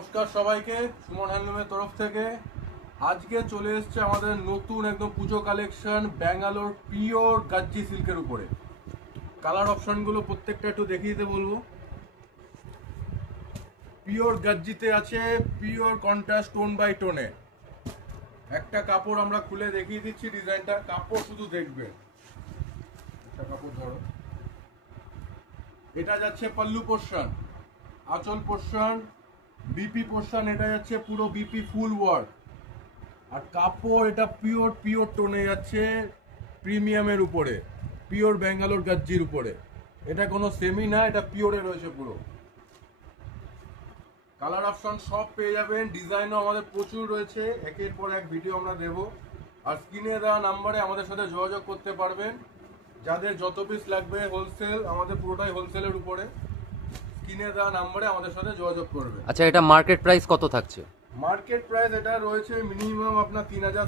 নমস্কার সবাইকে, সুমন হ্যান্ডলুমের তরফ থেকে আজকে চলে এসেছে আমাদের নতুন একদম পুজো কালেকশন ব্যাঙ্গালোর পিওর গাজ্জি সিল্কের উপরে। কালার অপশনগুলো প্রত্যেকটা একটু দেখিয়ে দিতে বলবো। পিওর গাজ্জিতে আছে পিওর কন্ট্রাস্ট টোন বাই টোনে। একটা কাপড় আমরা খুলে দেখিয়ে দিচ্ছি, ডিজাইনটা কাপড় শুধু দেখবেন। একটা কাপড় ধরো, এটা যাচ্ছে পাল্লু পোর্শন, আঁচল পোর্শন, বিপি পোর্শন, এটা যাচ্ছে পুরো বিপি ফুল ওয়ার্ক। আর কাপড় এটা পিওর টোনে যাচ্ছে, প্রিমিয়ামের উপরে, পিওর ব্যাঙ্গালোর গাজ্জির উপরে। এটা কোনো সেমি না, এটা পিওরে রয়েছে পুরো। কালার অপশন সব পেয়ে যাবেন, ডিজাইনও আমাদের প্রচুর রয়েছে, একের পর এক ভিডিও আমরা দেব। আর স্ক্রিনে দেওয়া নাম্বারে আমাদের সাথে যোগাযোগ করতে পারবেন। যাদের যত পিস লাগবে হোলসেল, আমাদের পুরোটাই হোলসেলের উপরে। স্ক্রিনে দেওয়া নাম্বারে আমাদের সাথে যোগাযোগ করবে। আচ্ছা, এটা মার্কেট প্রাইস কত থাকছে? মার্কেট প্রাইস এটা রয়েছে মিনিমাম আপনার 3000